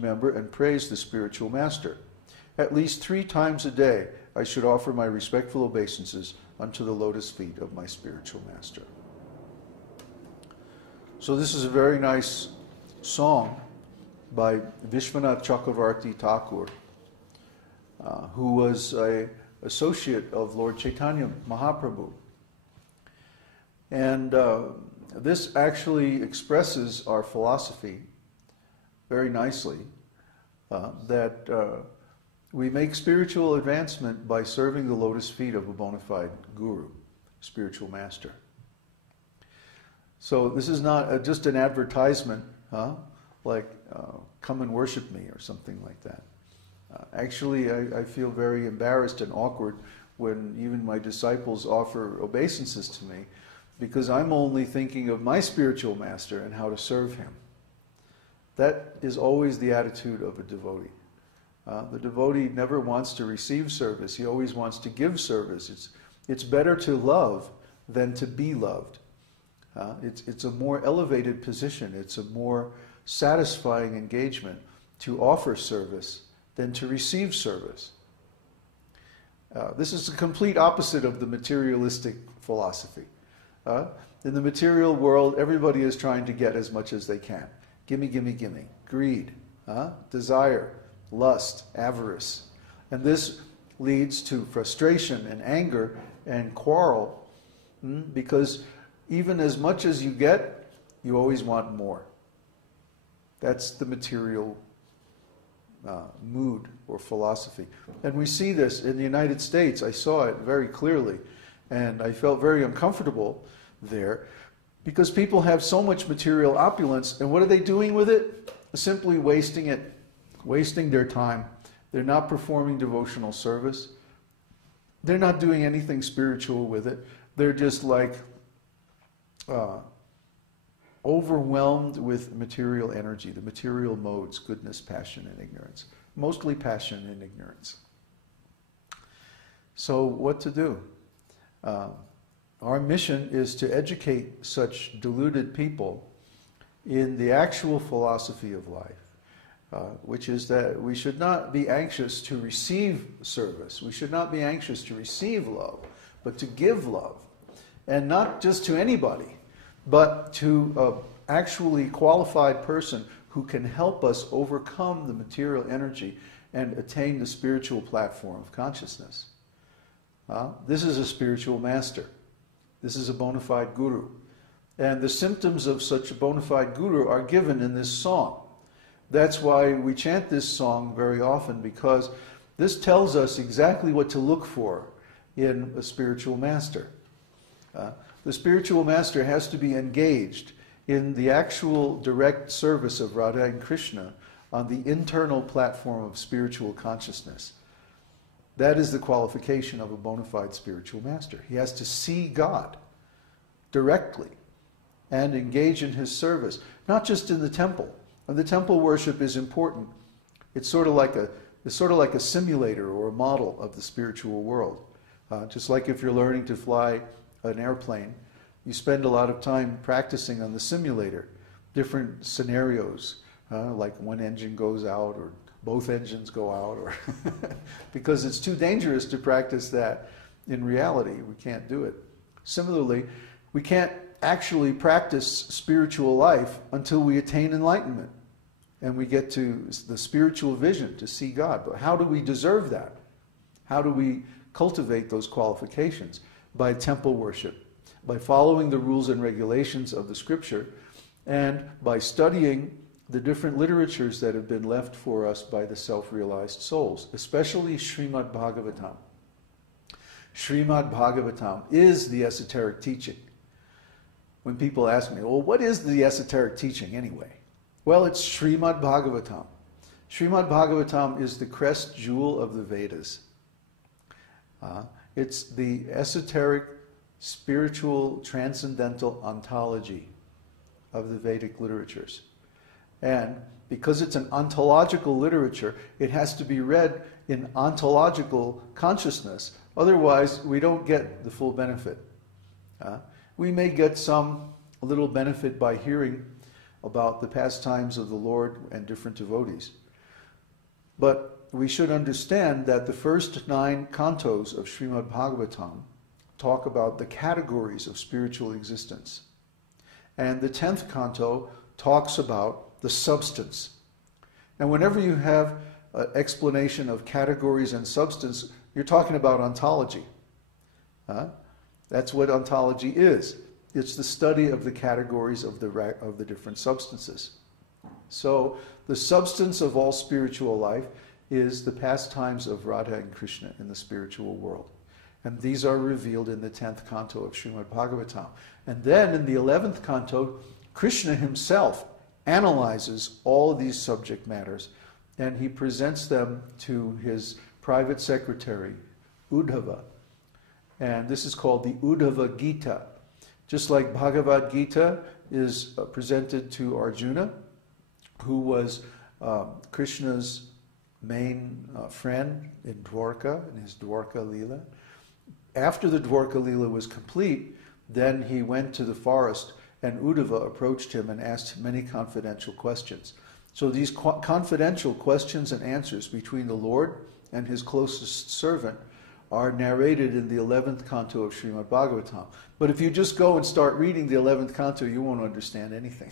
remember and praise the spiritual master. At least 3 times a day I should offer my respectful obeisances unto the lotus feet of my spiritual master. So this is a very nice song by Vishwanath Chakravarti Thakur, who was an associate of Lord Chaitanya Mahaprabhu. And this actually expresses our philosophy very nicely, that we make spiritual advancement by serving the lotus feet of a bona fide guru, spiritual master. So this is not just an advertisement, like come and worship me or something like that. Actually, I feel very embarrassed and awkward when even my disciples offer obeisances to me, because I'm only thinking of my spiritual master and how to serve him. That is always the attitude of a devotee. The devotee never wants to receive service. He always wants to give service. It's better to love than to be loved. It's a more elevated position. It's a more satisfying engagement to offer service than to receive service. This is the complete opposite of the materialistic philosophy. In the material world, everybody is trying to get as much as they can. Gimme, gimme, gimme. Greed, desire, lust, avarice. And this leads to frustration and anger and quarrel, because even as much as you get, you always want more. That's the material mood or philosophy. And we see this in the United States. I saw it very clearly, and I felt very uncomfortable there, because people have so much material opulence, and what are they doing with it? Simply wasting it, wasting their time. They're not performing devotional service. They're not doing anything spiritual with it. They're just like overwhelmed with material energy, the material modes, goodness, passion, and ignorance. Mostly passion and ignorance. So what to do? Our mission is to educate such deluded people in the actual philosophy of life, which is that we should not be anxious to receive service. We should not be anxious to receive love, but to give love. And not just to anybody, but to an actually qualified person who can help us overcome the material energy and attain the spiritual platform of consciousness. This is a spiritual master. This is a bona fide guru. And the symptoms of such a bona fide guru are given in this song. That's why we chant this song very often, because this tells us exactly what to look for in a spiritual master. The spiritual master has to be engaged in the actual direct service of Radha and Krishna on the internal platform of spiritual consciousness. That is the qualification of a bona fide spiritual master. He has to see God directly and engage in his service, not just in the temple. And the temple worship is important. It's sort of like a simulator or a model of the spiritual world. Just like if you're learning to fly an airplane, you spend a lot of time practicing on the simulator, different scenarios, like one engine goes out or both engines go out, or because it's too dangerous to practice that in reality. We can't do it. Similarly, we can't actually practice spiritual life until we attain enlightenment and we get to the spiritual vision to see God. But how do we deserve that? How do we cultivate those qualifications? By temple worship, by following the rules and regulations of the scripture, and by studying the different literatures that have been left for us by the self-realized souls, especially Srimad Bhagavatam. Srimad Bhagavatam is the esoteric teaching. When people ask me, well, what is the esoteric teaching anyway? Well, it's Srimad Bhagavatam. Srimad Bhagavatam is the crest jewel of the Vedas. It's the esoteric, spiritual, transcendental ontology of the Vedic literatures. And because it's an ontological literature, it has to be read in ontological consciousness. Otherwise, we don't get the full benefit. We may get a little benefit by hearing about the pastimes of the Lord and different devotees. But we should understand that the first 9 cantos of Srimad Bhagavatam talk about the categories of spiritual existence. And the 10th canto talks about the substance. And whenever you have an explanation of categories and substance, you're talking about ontology. That's what ontology is. It's the study of the categories of the different substances. So the substance of all spiritual life is the pastimes of Radha and Krishna in the spiritual world. And these are revealed in the 10th canto of Srimad Bhagavatam. And then in the 11th canto, Krishna himself analyzes all of these subject matters, and he presents them to his private secretary, Uddhava. And this is called the Uddhava Gita. Just like Bhagavad Gita is presented to Arjuna, who was Krishna's main friend in Dwarka, in his Dwarka Leela. After the Dwarka Leela was complete, then he went to the forest, and Uddhava approached him and asked many confidential questions. So these confidential questions and answers between the Lord and his closest servant are narrated in the 11th canto of Srimad Bhagavatam. But if you just go and start reading the 11th canto, you won't understand anything.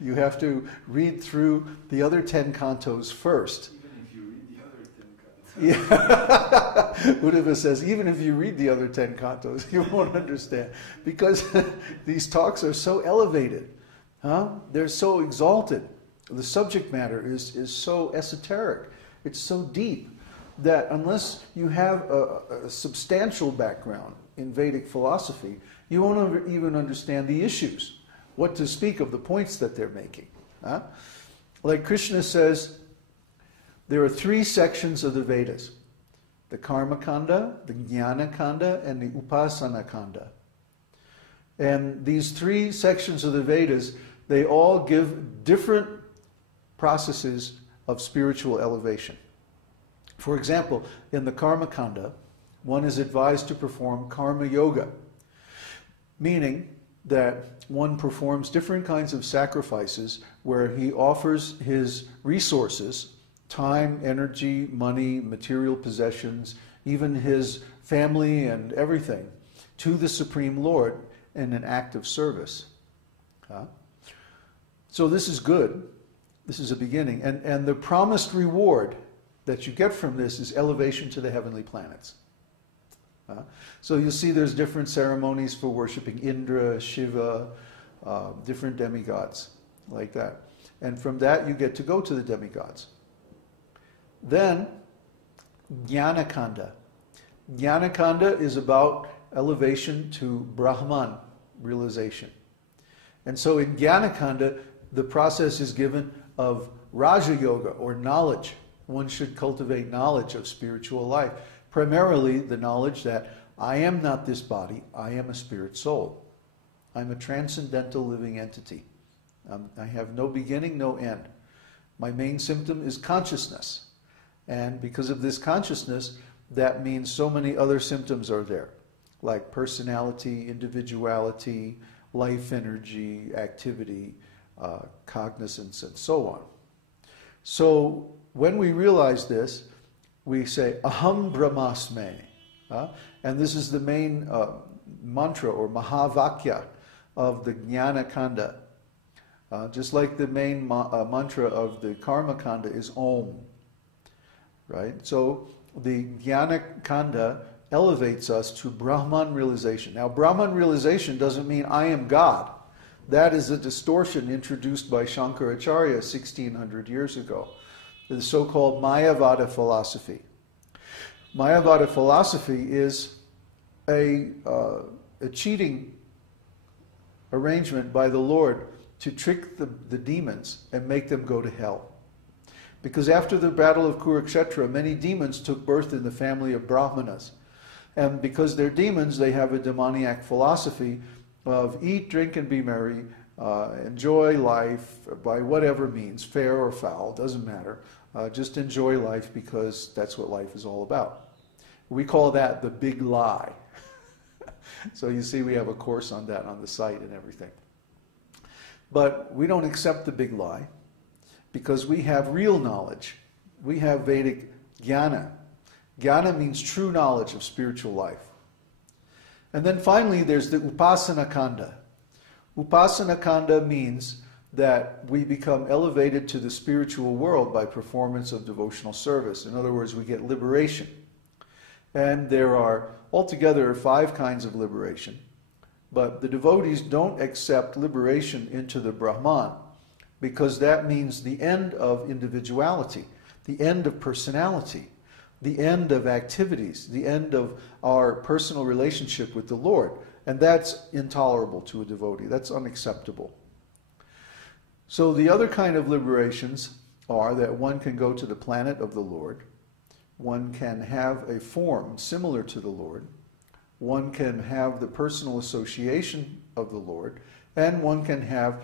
You have to read through the other 10 cantos first. Even if you read the other 10 cantos. Yeah. Uddhava says, even if you read the other 10 cantos, you won't understand. Because these talks are so elevated. They're so exalted. The subject matter is so esoteric. It's so deep that unless you have a substantial background in Vedic philosophy, you won't even understand the issues. What to speak of the points that they're making. Like Krishna says, there are 3 sections of the Vedas. The Karma Kanda, the Jnana Kanda, and the Upasana Kanda. And these 3 sections of the Vedas, they all give different processes of spiritual elevation. For example, in the Karma Kanda, one is advised to perform karma yoga, meaning that one performs different kinds of sacrifices where he offers his resources, time, energy, money, material possessions, even his family and everything, to the Supreme Lord in an act of service. So this is good. This is a beginning. And the promised reward that you get from this is elevation to the heavenly planets. So you'll see there's different ceremonies for worshiping Indra, Shiva, different demigods like that. And from that you get to go to the demigods. Then, Jnana Kanda. Jnana Kanda is about elevation to Brahman realization. And so in Jnana Kanda, the process is given of Raja Yoga, or knowledge. One should cultivate knowledge of spiritual life. Primarily the knowledge that I am not this body, I am a spirit soul. I'm a transcendental living entity. I have no beginning, no end. My main symptom is consciousness. And because of this consciousness, that means so many other symptoms are there, like personality, individuality, life energy, activity, cognizance, and so on. So when we realize this, we say, Aham Brahmasme. And this is the main mantra or Mahavakya of the Jnana Kanda. Just like the main mantra of the Karma Kanda is Om. Right? So the Jnana Kanda elevates us to Brahman realization. Now, Brahman realization doesn't mean I am God. That is a distortion introduced by Shankaracharya 1600 years ago. The so-called Mayavada philosophy. Mayavada philosophy is a cheating arrangement by the Lord to trick the demons and make them go to hell. Because after the battle of Kurukshetra, many demons took birth in the family of Brahmanas. And because they're demons, they have a demoniac philosophy of eat, drink, and be merry, enjoy life by whatever means, fair or foul, doesn't matter. Just enjoy life because that's what life is all about. We call that the big lie. So you see we have a course on that on the site and everything. But we don't accept the big lie. because we have real knowledge. We have Vedic jnana. Jnana means true knowledge of spiritual life. And then finally, there's the upasana kanda. Upasana kanda means that we become elevated to the spiritual world by performance of devotional service. In other words, we get liberation. And there are altogether 5 kinds of liberation. But the devotees don't accept liberation into the Brahman, because that means the end of individuality, the end of personality, the end of activities, the end of our personal relationship with the Lord. And that's intolerable to a devotee. That's unacceptable. So the other kind of liberations are that one can go to the planet of the Lord, one can have a form similar to the Lord, one can have the personal association of the Lord, and one can have